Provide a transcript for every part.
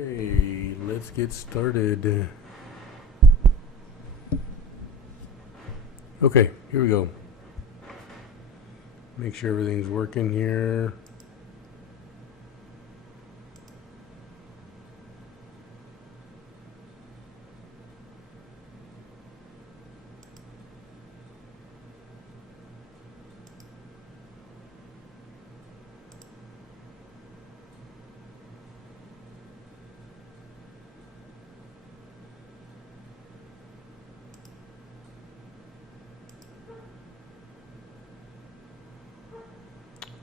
Okay, let's get started. Okay, here we go. Make sure everything's working here.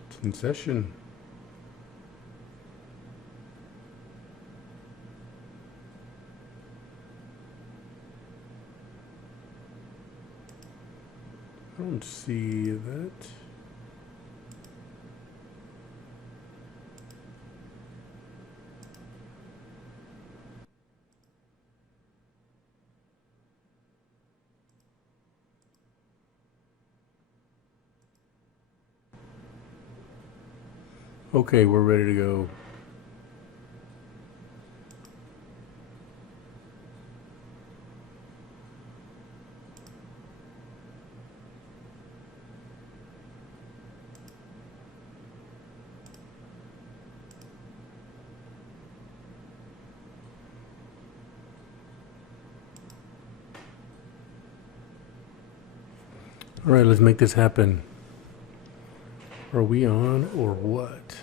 It's in session. I don't see that. Okay, we're ready to go. All right, let's make this happen. Are we on or what?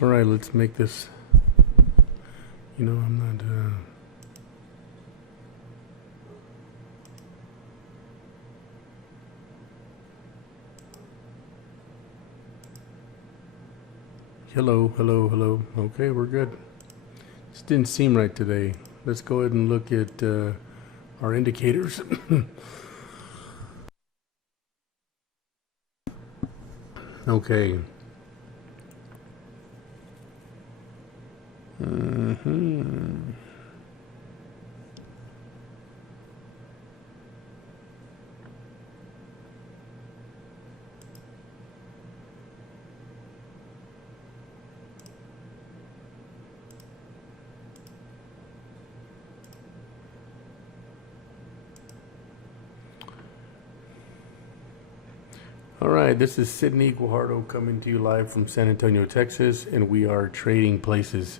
All right, let's make this. I'm not. Hello, hello, hello. Okay, we're good. This didn't seem right today. Let's go ahead and look at our indicators. Okay. All right, this is Sydney Guajardo coming to you live from San Antonio, Texas, and we are trading places.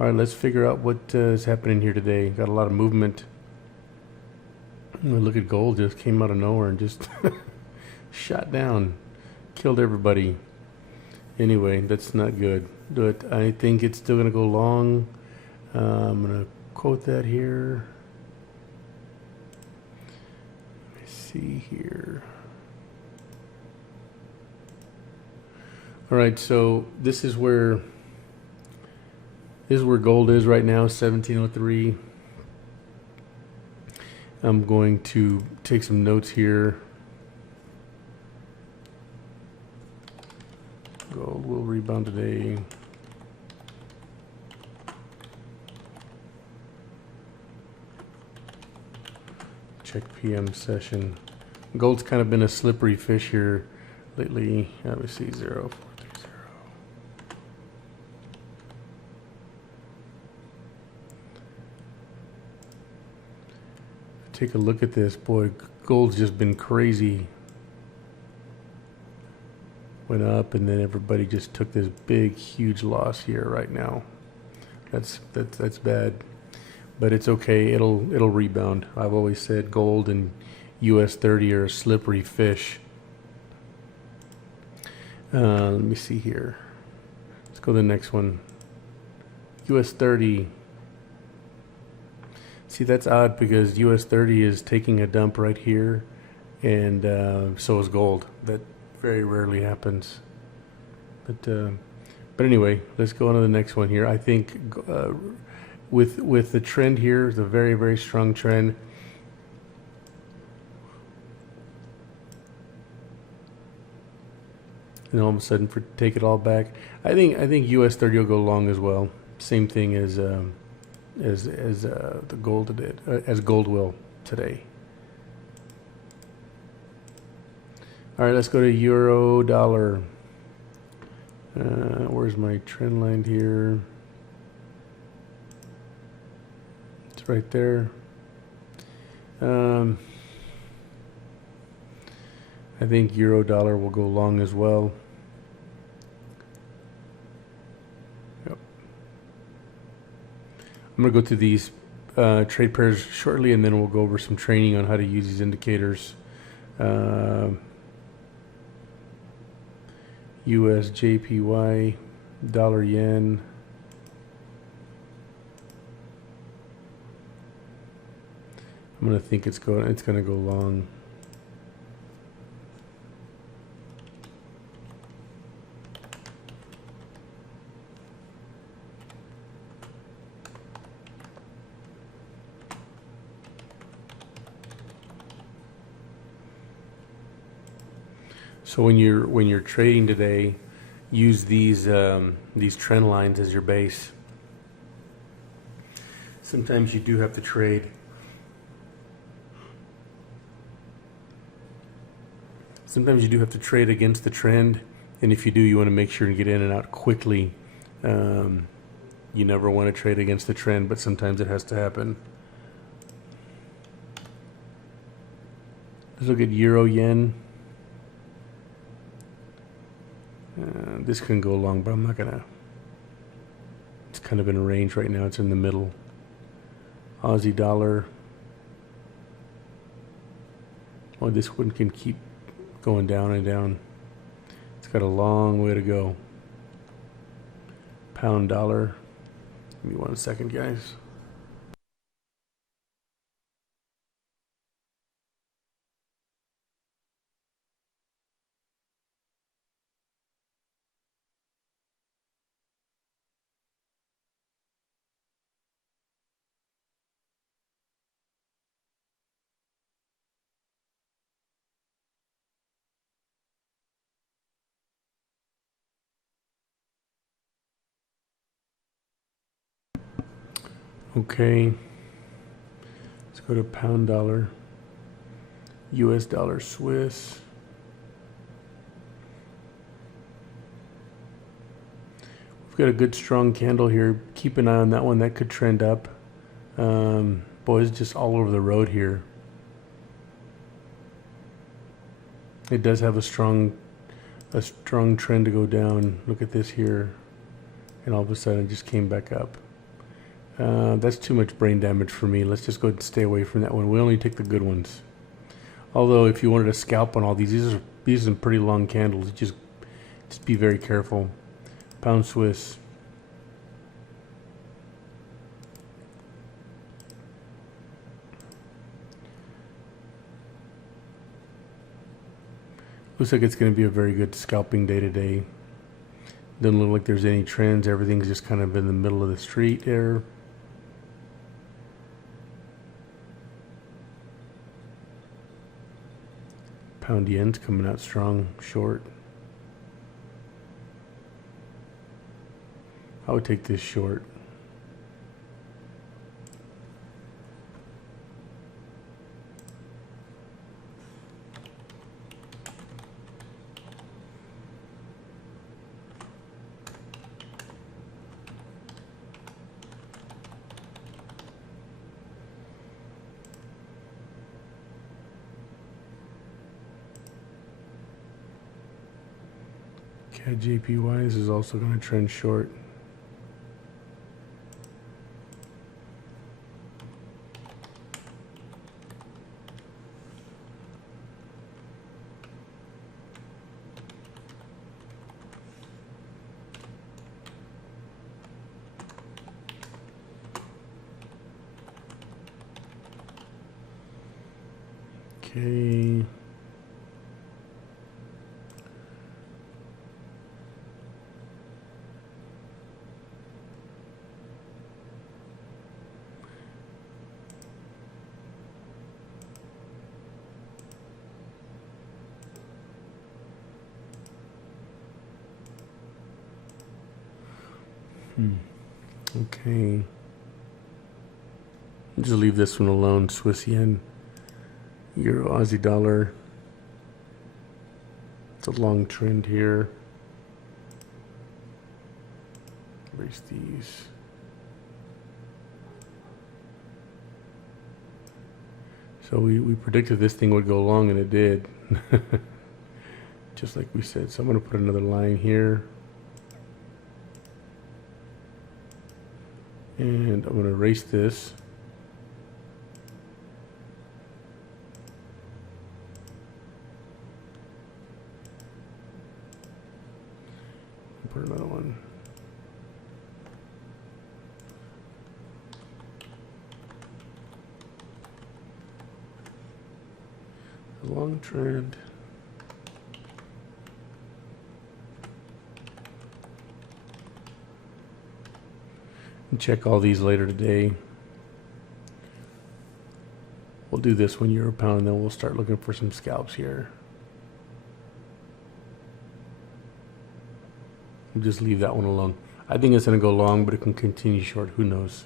All right, let's figure out what is happening here today. Got a lot of movement. Look at gold, just came out of nowhere and just shot down, killed everybody. Anyway, that's not good. But I think it's still going to go long. I'm going to quote that here. Let me see here. All right, so this is where gold is right now, 1703. I'm going to take some notes here. Gold will rebound today. Check PM session. Gold's kind of been a slippery fish here lately. Let me see, 0430. Take a look at this, boy. Gold's just been crazy. Went up, and then everybody just took this big, huge loss here right now. That's bad, but it's okay. It'll rebound. I've always said gold and US 30 are a slippery fish. Let me see here. Let's go to the next one. US 30. See, that's odd because US 30 is taking a dump right here, and so is gold. That very rarely happens. But anyway, let's go on to the next one here. I think with the trend here, it's a very, very strong trend. and all of a sudden take it all back. I think US 30 will go long as well. Same thing as the gold did, as gold will today. All right, let's go to euro dollar. Where's my trend line here? It's right there. I think euro dollar will go long as well. Yep. I'm going to go through these trade pairs shortly, and then we'll go over some training on how to use these indicators. US JPY, dollar yen. I'm going to think it's going to go long. So when you're trading today, use these trend lines as your base. Sometimes you do have to trade. Sometimes you do have to trade against the trend, and if you do, you want to make sure and get in and out quickly. You never want to trade against the trend, but sometimes it has to happen. Let's look at euro yen. This can go long, but I'm not gonna. It's kind of in a range right now. It's in the middle. Aussie dollar. Oh, this one can keep going down and down. It's got a long way to go. Pound dollar. Give me 1 second, guys. Okay, let's go to pound dollar, US dollar Swiss. We've got a good strong candle here. Keep an eye on that one. That could trend up. Boy, it's just all over the road here. It does have a strong trend to go down. Look at this here, and all of a sudden it just came back up. That's too much brain damage for me. Let's just go ahead and stay away from that one. We only take the good ones. Although if you wanted to scalp on all these are some pretty long candles. Just be very careful. Pound Swiss. Looks like it's going to be a very good scalping day today. Doesn't look like there's any trends. Everything's just kind of in the middle of the street there. Pound yen's coming out strong, short. I would take this short. CAD JPY, this is also going to trend short. Okay. Okay. Just leave this one alone. Swiss yen, euro, Aussie dollar. It's a long trend here. Erase these. So we predicted this thing would go long, and it did. Just like we said. So I'm going to put another line here. And I'm going to erase this. Put another one. A long trend. And check all these later today. We'll do this one euro pound, and then we'll start looking for some scalps here. We'll just leave that one alone. I think it's going to go long, but it can continue short. Who knows?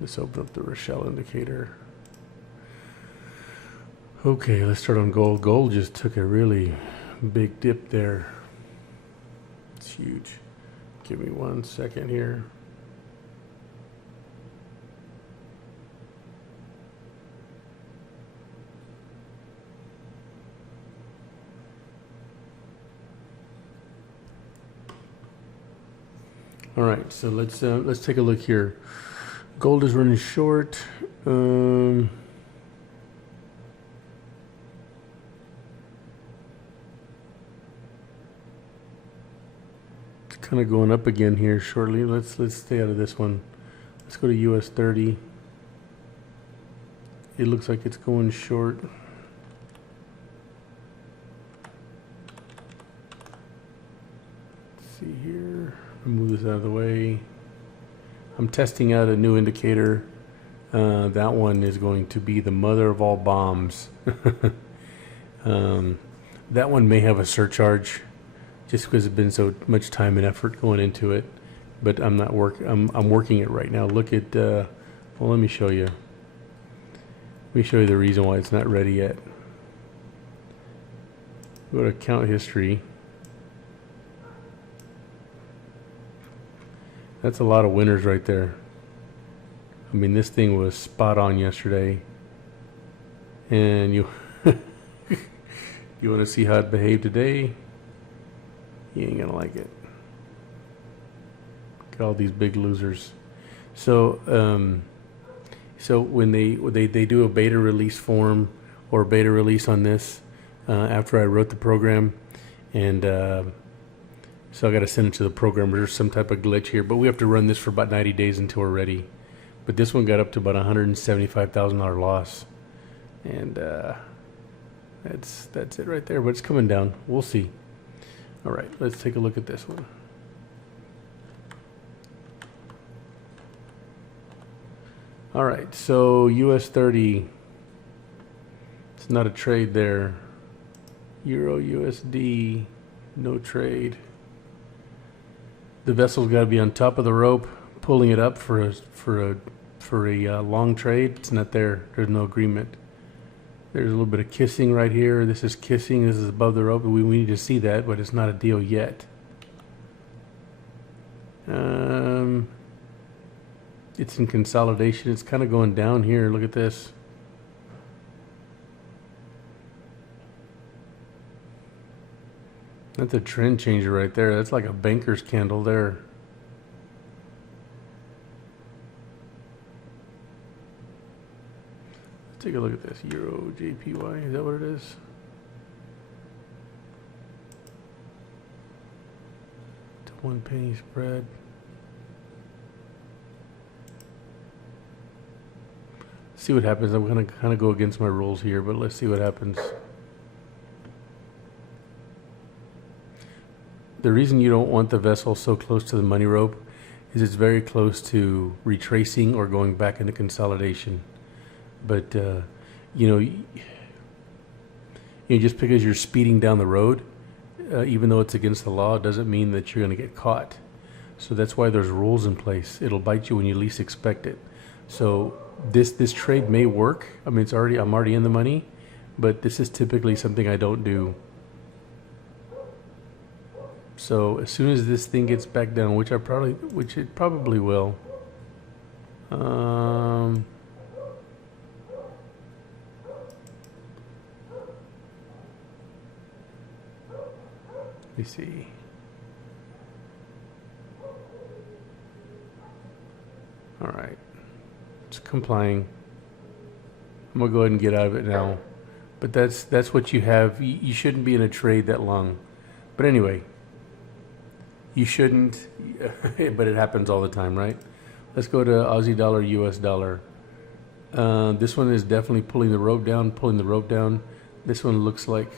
Let's open up the Rochelle indicator. Okay, let's start on gold. Gold just took a really big dip there. It's huge. Give me 1 second here. All right, so let's take a look here. Gold is running short. Kind of going up again here shortly. Let's stay out of this one. Let's go to US 30. It looks like it's going short. Let's see here. Move this out of the way. I'm testing out a new indicator. That one is going to be the mother of all bombs. That one may have a surcharge, just because it's been so much time and effort going into it. But I'm working it right now. Look at. Well, let me show you. Let me show you the reason why it's not ready yet. Go to account history. That's a lot of winners right there. I mean, this thing was spot on yesterday. And you you want to see how it behaved today? You ain't gonna like it. Look at all these big losers. So so when they do a beta release form or beta release on this, after I wrote the program, and so I got to send it to the programmer. There's some type of glitch here, but we have to run this for about 90 days until we're ready. But this one got up to about $175,000 loss, and that's it right there. But it's coming down. We'll see. All right, let's take a look at this one. All right, so US 30. It's not a trade there. Euro USD, no trade. The vessel's got to be on top of the rope, pulling it up for a long trade. It's not there. There's no agreement. There's a little bit of kissing right here. This is kissing. This is above the rope. We need to see that, but it's not a deal yet. It's in consolidation. It's kind of going down here. Look at this. That's a trend changer right there. That's like a banker's candle there. Let's take a look at this. Euro JPY. Is that what it is? It's a 1 penny spread. See what happens. I'm going to kind of go against my rules here, but let's see what happens. The reason you don't want the vessel so close to the money rope is it's very close to retracing or going back into consolidation. But you know, just because you're speeding down the road even though it's against the law, doesn't mean that you're going to get caught. So that's why there's rules in place. It'll bite you when you least expect it. So this trade may work. I mean, I'm already in the money, but this is typically something I don't do. So as soon as this thing gets back down, which it probably will. Let me see. All right, it's complying. I'm gonna go ahead and get out of it now. But that's what you have. You shouldn't be in a trade that long. But anyway, you shouldn't. But it happens all the time, right? Let's go to Aussie dollar, US dollar. This one is definitely pulling the rope down. This one looks like,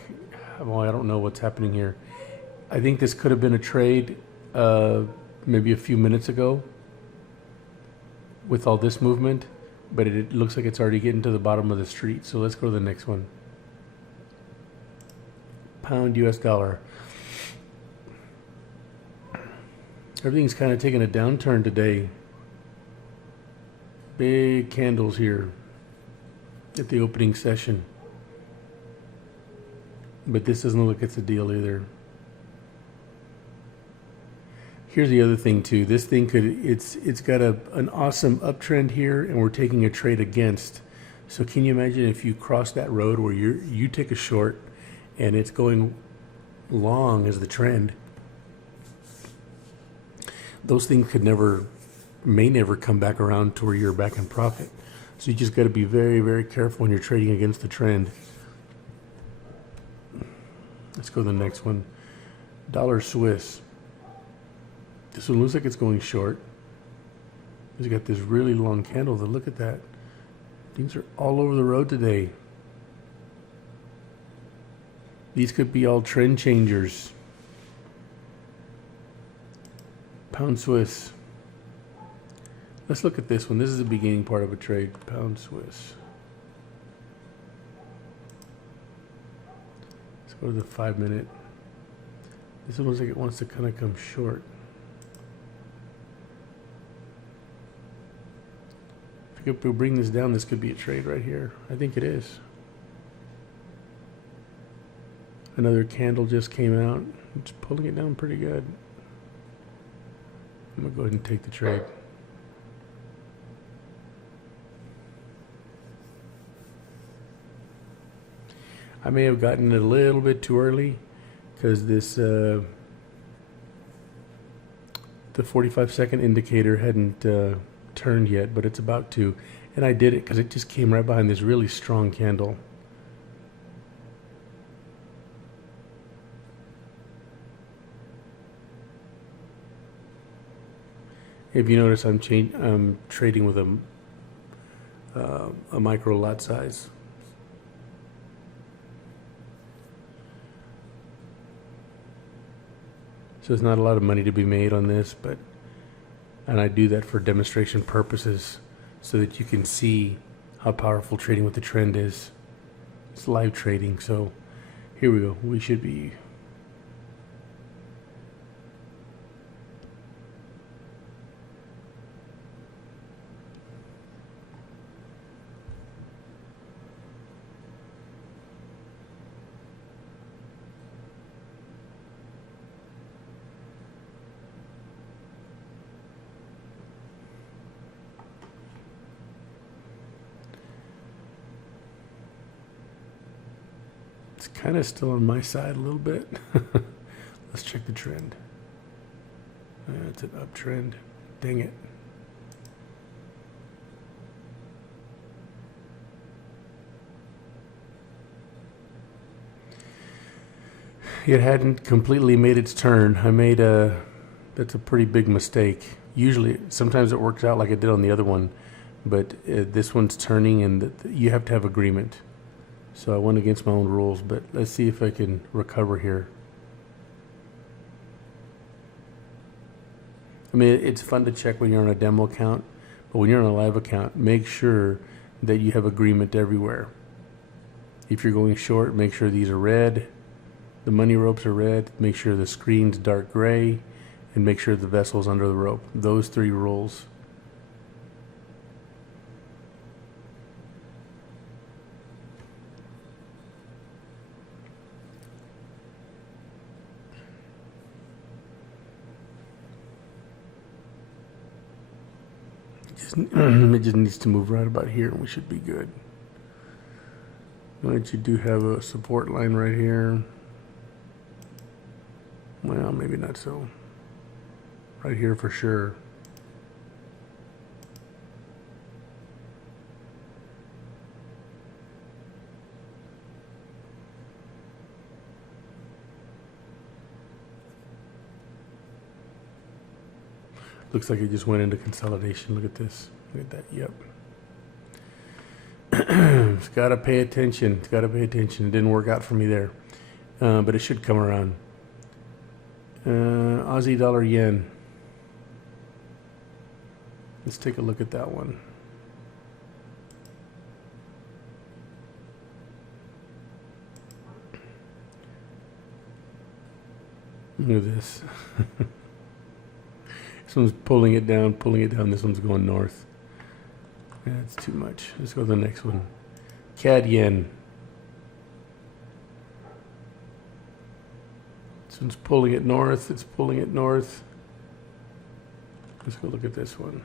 well, I don't know what's happening here. I think this could have been a trade maybe a few minutes ago with all this movement, but it looks like it's already getting to the bottom of the street. So let's go to the next one. Pound US dollar. Everything's kind of taking a downturn today. Big candles here at the opening session. But this doesn't look like it's a deal either. Here's the other thing too. This thing it's got an awesome uptrend here, and we're taking a trade against. So can you imagine if you cross that road where you take a short and it's going long as the trend? Those things may never come back around to where you're back in profit. So you just got to be very, very careful when you're trading against the trend. Let's go to the next one. Dollar Swiss. This one looks like it's going short. It's got this really long candle. Look at that. Things are all over the road today. These could be all trend changers. Pound Swiss. Let's look at this one. This is the beginning part of a trade. Pound Swiss. Let's go to the 5 minute. This one looks like it wants to kind of come short. If we bring this down, this could be a trade right here. I think it is. Another candle just came out. It's pulling it down pretty good. I'm going to go ahead and take the trade. I may have gotten it a little bit too early because this the 45-second indicator hadn't turned yet, but it's about to, and I did it because it just came right behind this really strong candle. If you notice, I'm trading with a micro lot size. So there's not a lot of money to be made on this, and I do that for demonstration purposes so that you can see how powerful trading with the trend is. It's live trading, so here we go. We should be It's kind of still on my side a little bit. Let's check the trend. It's an uptrend. Dang it. It hadn't completely made its turn. That's a pretty big mistake. Usually, sometimes it works out like it did on the other one, but this one's turning, and you have to have agreement. So I went against my own rules, but let's see if I can recover here. I mean, it's fun to check when you're on a demo account, but when you're on a live account, make sure that you have agreement everywhere. If you're going short, make sure these are red. the money ropes are red, make sure the screen's dark gray, and make sure the vessel's under the rope. Those 3 rules. It just needs to move right about here and we should be good. But you do have a support line right here. Well, maybe not so. Right here for sure. Looks like it just went into consolidation. Look at this. Look at that. Yep. It's got to pay attention. It's got to pay attention. It didn't work out for me there. But it should come around. Aussie dollar yen. Let's take a look at that one. Look at this. This one's pulling it down, pulling it down. This one's going north. That's too much. Let's go to the next one. CAD yen. This one's pulling it north. It's pulling it north. Let's go look at this one.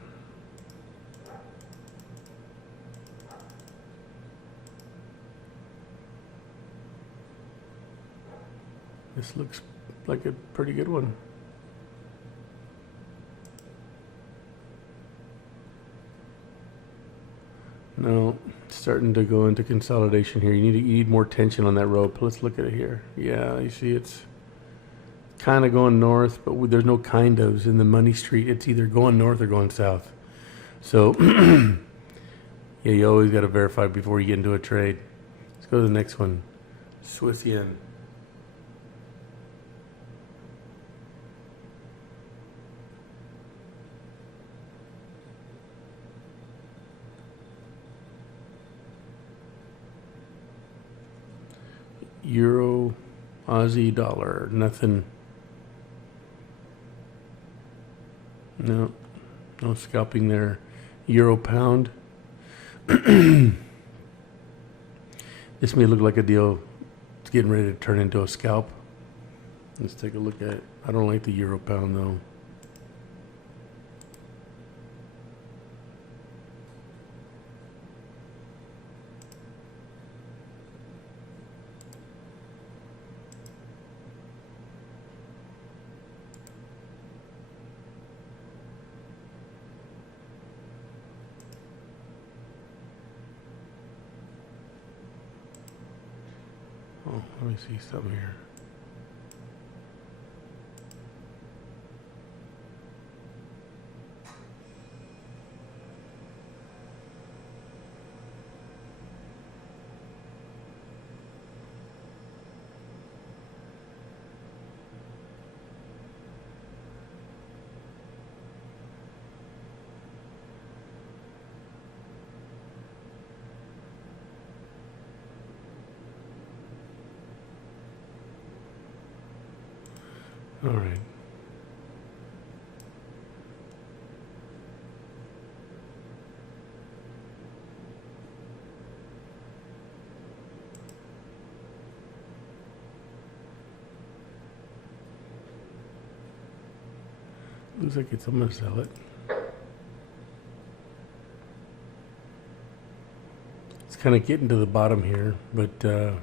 This looks like a pretty good one. No, it's starting to go into consolidation here. You need more tension on that rope. Let's look at it here. Yeah, you see it's kind of going north, but there's no kind ofs in the money street. It's either going north or going south. So, yeah, you always got to verify before you get into a trade. Let's go to the next one. Swiss yen. Euro, Aussie dollar, nothing. No scalping there. Euro pound. This may look like a deal. It's getting ready to turn into a scalp. Let's take a look at it. I don't like the euro pound though. Oh, let me see something here. All right. Looks like I'm gonna sell it. It's kind of getting to the bottom here, but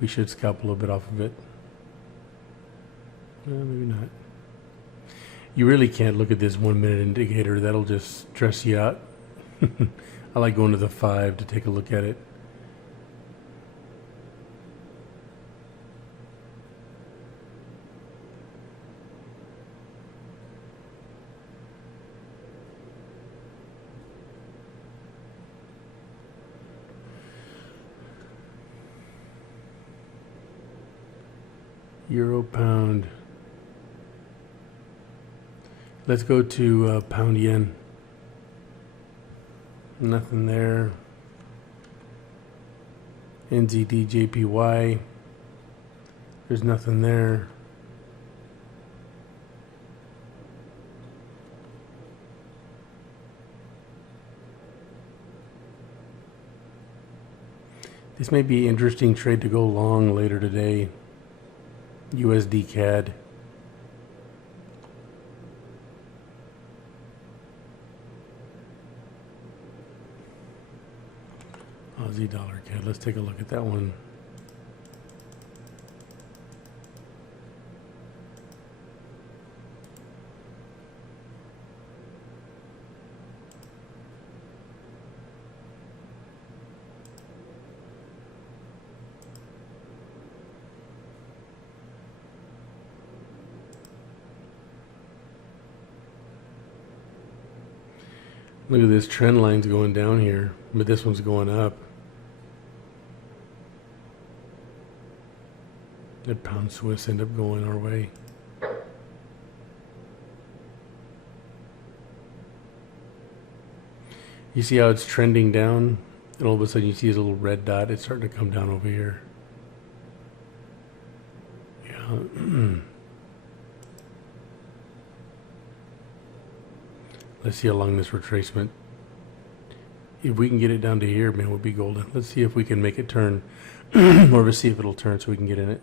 we should scalp a little bit off of it. Maybe not. You really can't look at this 1 minute indicator. That'll just stress you out. I like going to the 5 to take a look at it. Euro pound. Let's go to pound yen. Nothing there. NZD JPY. There's nothing there. This may be an interesting trade to go long later today. USD CAD. Aussie dollar CAD. Let's take a look at that one. Look at this trend line's going down here, but this one's going up. The pound Swiss end up going our way. You see how it's trending down, and all of a sudden you see this little red dot. It's starting to come down over here. Yeah. Let's see how long this retracement. If we can get it down to here, man, it would be golden. Let's see if we can make it turn. Or let's see if it'll turn so we can get in it.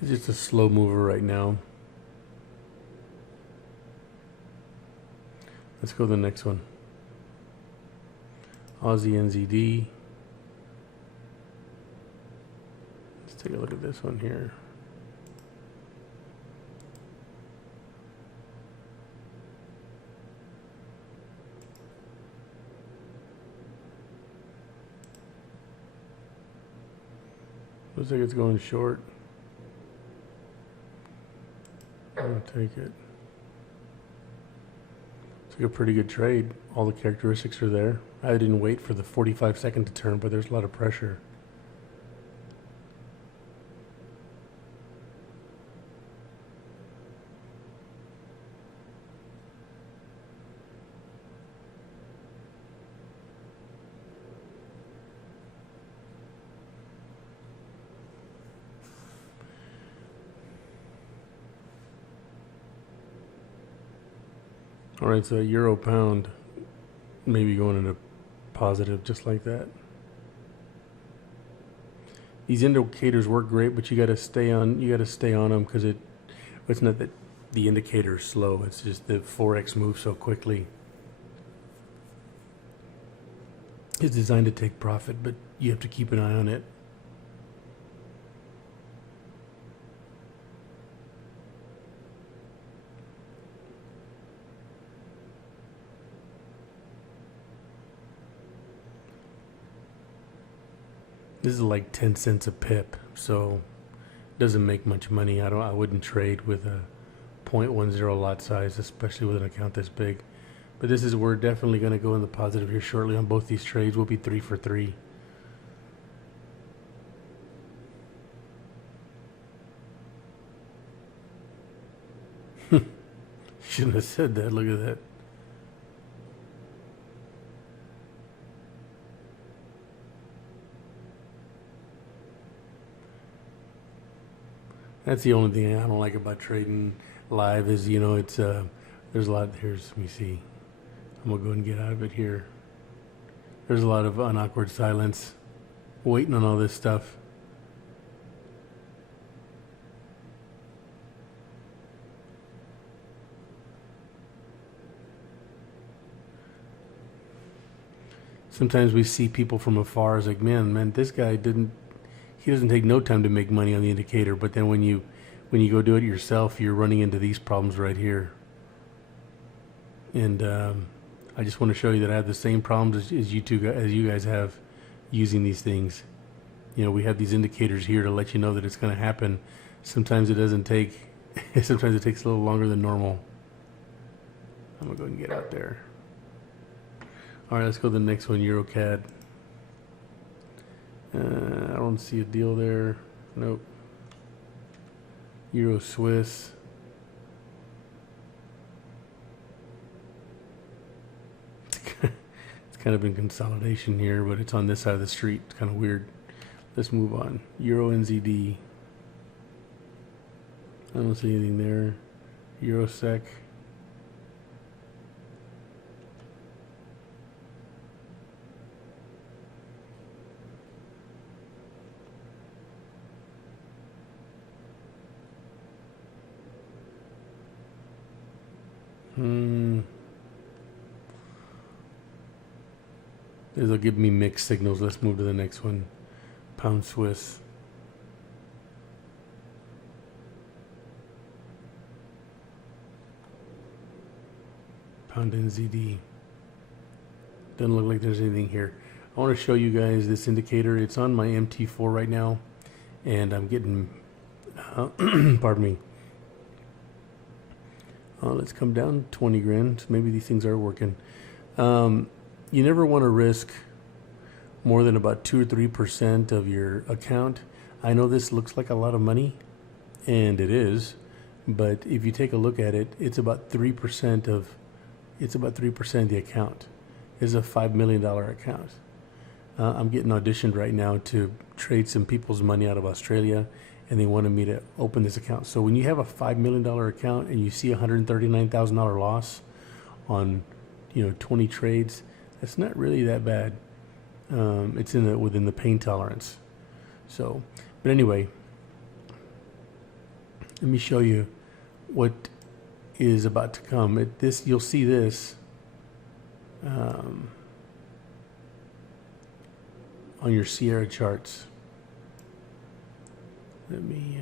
It's just a slow mover right now. Let's go to the next one. Aussie NZD. Let's take a look at this one here. Looks like it's going short. I'll take it. It's like a pretty good trade. All the characteristics are there. I didn't wait for the 45-second to turn, but there's a lot of pressure. All right, so a euro pound maybe going into positive just like that. These indicators work great, but you got to stay on them because it's not that the indicator is slow, it's just the Forex moves so quickly. It's designed to take profit, but you have to keep an eye on it. This is like 10 cents a pip, so it doesn't make much money. I wouldn't trade with a 0.10 lot size, especially with an account this big. But we're definitely going to go in the positive here shortly on both these trades. We'll be 3 for 3. Shouldn't have said that. Look at that. That's the only thing I don't like about trading live is, it's, there's a lot, let me see. I'm going to go and get out of it here. There's a lot of unawkward silence, waiting on all this stuff. Sometimes we see people from afar, it's like, man, this guy he doesn't take no time to make money on the indicator, but then when you go do it yourself, you're running into these problems right here. And I just want to show you that I have the same problems as you guys have using these things. You know, we have these indicators here to let you know that it's going to happen. Sometimes it doesn't take, sometimes it takes a little longer than normal. I'm going to go ahead and get out there. All right, let's go to the next one, EuroCAD. I don't see a deal there. Nope. Euro Swiss. It's kind of in consolidation here, but it's on this side of the street. It's kind of weird. Let's move on. Euro NZD. I don't see anything there. Euro SEC. They'll give me mixed signals. Let's move to the next one. Pound Swiss. Pound NZD. Doesn't look like there's anything here. I want to show you guys this indicator. It's on my MT4 right now, and I'm getting, pardon me. Let's come down 20 grand. Maybe these things are working. You never want to risk more than about 2 or 3% of your account. I know this looks like a lot of money, and it is, but if you take a look at it, it's about 3% of the account. It's a $5 million account. I'm getting auditioned right now to trade some people's money out of Australia, and they wanted me to open this account. So when you have a $5 million account and you see $139,000 loss on, 20 trades, that's not really that bad. It's within the pain tolerance. So, but anyway, let me show you what is about to come. You'll see this on your Sierra charts. Let me.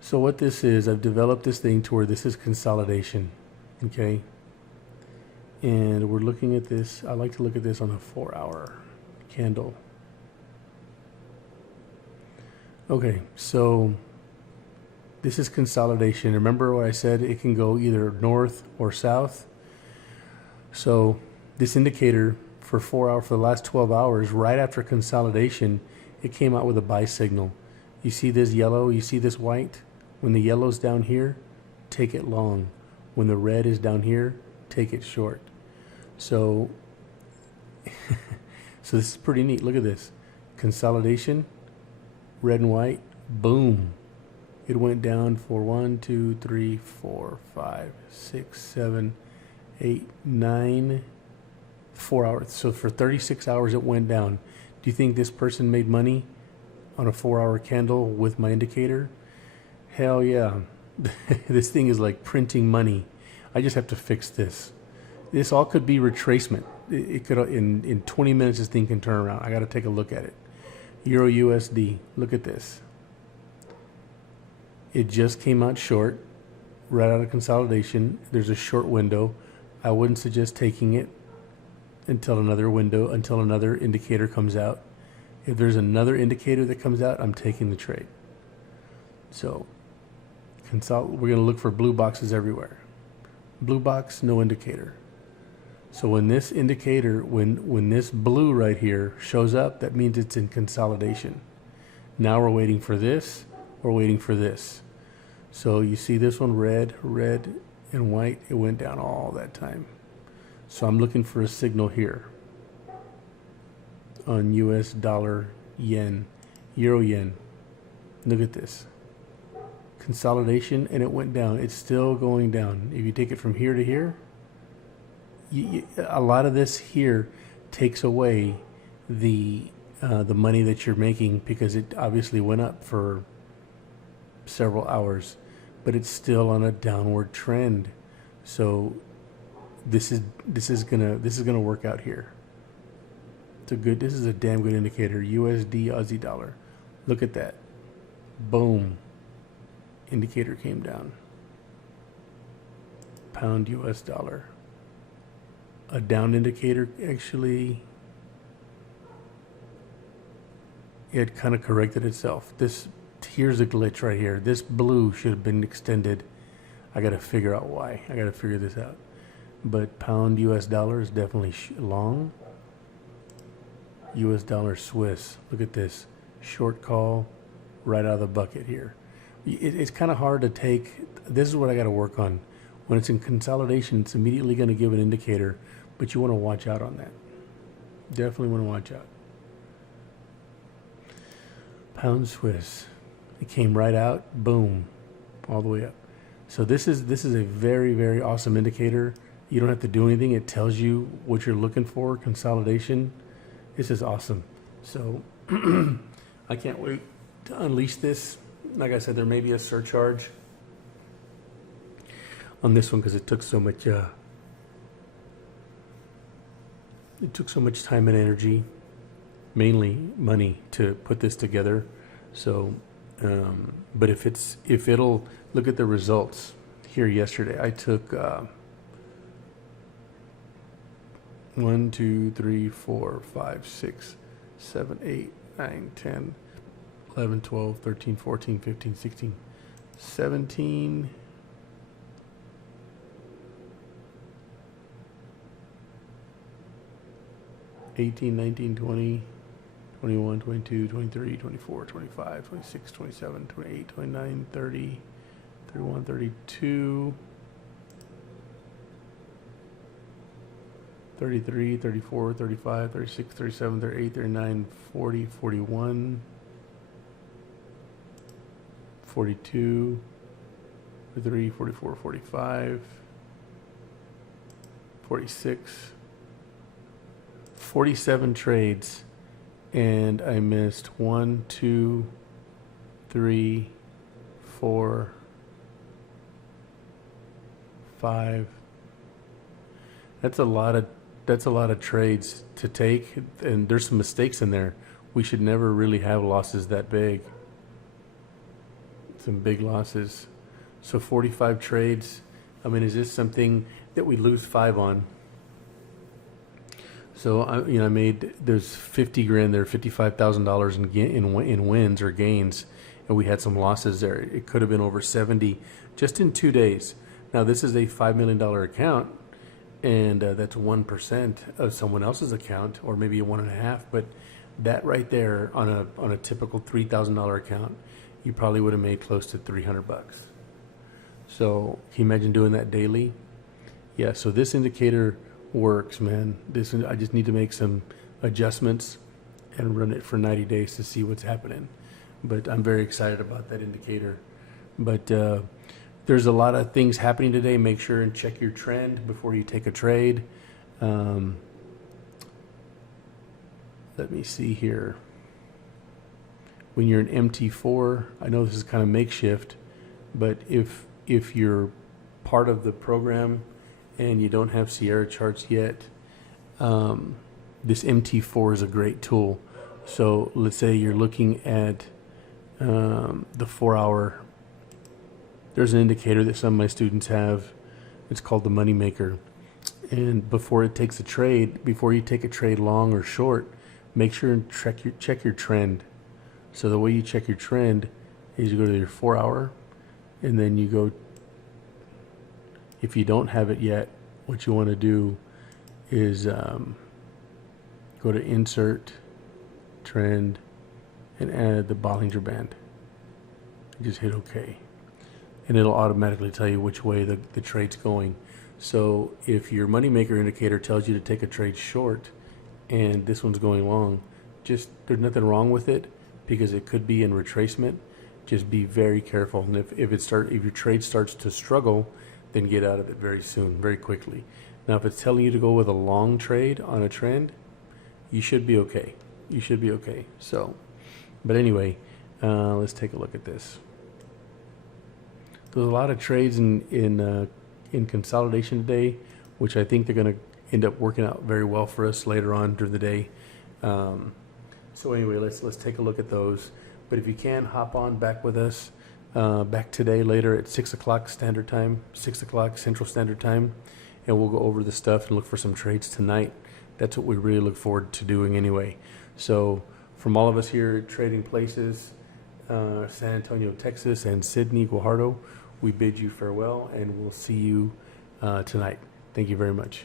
So what this is, I've developed this thing to where this is consolidation, okay? And we're looking at this. I like to look at this on a 4-hour candle. Okay, so this is consolidation. Remember what I said? It can go either north or south. So this indicator for 4 hours, for the last 12 hours, right after consolidation, it came out with a buy signal. You see this yellow, you see this white? When the yellow's down here, take it long. When the red is down here, take it short. So, so this is pretty neat. Look at this. Consolidation, red and white, boom. It went down for 1, 2, 3, 4, 5, 6, 7, 8, 9, 4 hours. So for 36 hours it went down. Do you think this person made money on a 4-hour candle with my indicator? Hell yeah. This thing is like printing money. I just have to fix this. This all could be retracement. It could, in 20 minutes this thing can turn around. I got to take a look at it. Euro USD. Look at this. It just came out short, right out of consolidation. There's a short window. I wouldn't suggest taking it until another indicator comes out. If there's another indicator that comes out, I'm taking the trade. So, we're going to look for blue boxes everywhere. Blue box, no indicator. So when this indicator, when this blue right here shows up, that means it's in consolidation. Now we're waiting for this, we're waiting for this. So you see this one, red, and white, it went down all that time. So I'm looking for a signal here on US dollar, yen, euro yen. Look at this. Consolidation, and it went down. It's still going down. If you take it from here to here, a lot of this here takes away the money that you're making, because it obviously went up for several hours, but it's still on a downward trend. So this is gonna work out here. This is a damn good indicator. USD Aussie dollar. Look at that. Boom. Indicator came down. pound US dollar. A down indicator, actually, it kind of corrected itself. Here's a glitch right here. This blue should have been extended. I got to figure out why. I got to figure this out. But pound US dollar is definitely long. US dollar Swiss. Look at this. Short call right out of the bucket here. It's kind of hard to take. This is what I got to work on. When it's in consolidation, it's immediately going to give an indicator, but you want to watch out on that. Definitely want to watch out. Pound Swiss. It came right out, boom, all the way up. So this is a very, very awesome indicator. You don't have to do anything. It tells you what you're looking for, consolidation. This is awesome. So I can't wait to unleash this. Like I said, there may be a surcharge on this one because it took so much time and energy, mainly money, to put this together. So but if it'll look at the results here yesterday, I took 1, 2, 3, 4, 5, 6, 7, 8, 9, 10, 11, 12, 13, 14, 15, 16, 17, 18, 19, 20, 21, 22, 23, 24, 25, 26, 27, 28, 29, 30, 31, 32, 33, 34, 35, 36, 37, 38, 39, 40, 41, 42, 43, 44, 45, 46, 47 trades, and I missed 1, 2, 3, 4, 5. That's a lot of trades to take, and there's some mistakes in there. We should never really have losses that big. Some big losses. So 45 trades. I mean, is this something that we lose 5 on? So I made, there's 50 grand there, $55,000 in wins or gains, and we had some losses there. It could have been over 70 just in 2 days. Now this is a $5 million account, and that's 1% of someone else's account, or maybe a 1.5. But that right there on a typical $3,000 account, you probably would have made close to $300. So can you imagine doing that daily? Yeah. So this indicator works, man. I just need to make some adjustments and run it for 90 days to see what's happening. But I'm very excited about that indicator. But there's a lot of things happening today. Make sure and check your trend before you take a trade. Let me see here. When you're an MT4, I know this is kind of makeshift, but if you're part of the program and you don't have Sierra charts yet, this MT4 is a great tool. So let's say you're looking at the 4-hour. There's an indicator that some of my students have. It's called the money maker. And before it takes a trade, before you take a trade long or short, make sure and check your trend. So the way you check your trend is you go to your 4-hour, and then you go, if you don't have it yet, what you want to do is go to insert trend and add the Bollinger Band. Just hit OK. And it'll automatically tell you which way the trade's going. So if your moneymaker indicator tells you to take a trade short and this one's going long, there's nothing wrong with it, because it could be in retracement. Just be very careful. And if your trade starts to struggle, then get out of it very soon, very quickly. Now, if it's telling you to go with a long trade on a trend, you should be okay. You should be okay. So, but anyway, let's take a look at this. There's a lot of trades in consolidation today, which I think they're going to end up working out very well for us later on during the day. So anyway, let's take a look at those. But if you can, hop on back with us. back today later at 6 o'clock Standard Time, 6 o'clock Central Standard Time, and we'll go over the stuff and look for some trades tonight. That's what we really look forward to doing anyway. So from all of us here at Trading Places, San Antonio, Texas, and Sydney, Guajardo, we bid you farewell, and we'll see you tonight. Thank you very much.